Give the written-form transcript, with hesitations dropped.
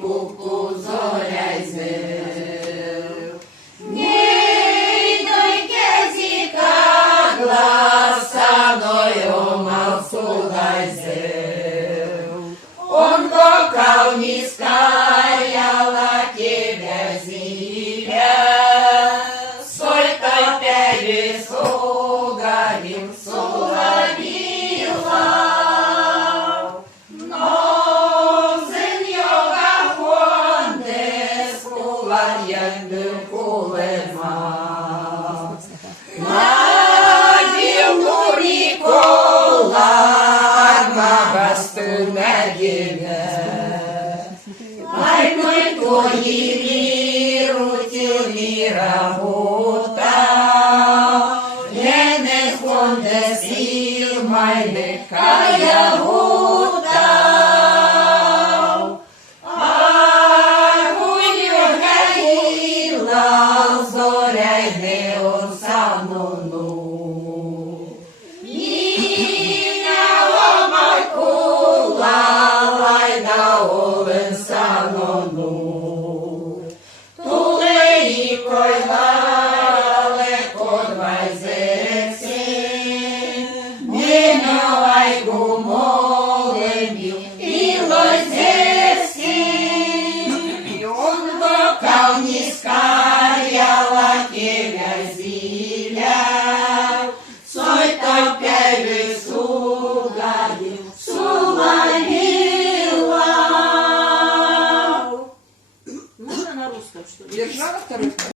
куку зоряйзив. Ней дойке зика гласаною малсудайзив. Он гокал нискаяла тебе зиля, сой-то пяли сугарим сулавила. Но зеньога хонде скуларьянды кулема. Надил нурикола армагасту медине. Ай, мы твои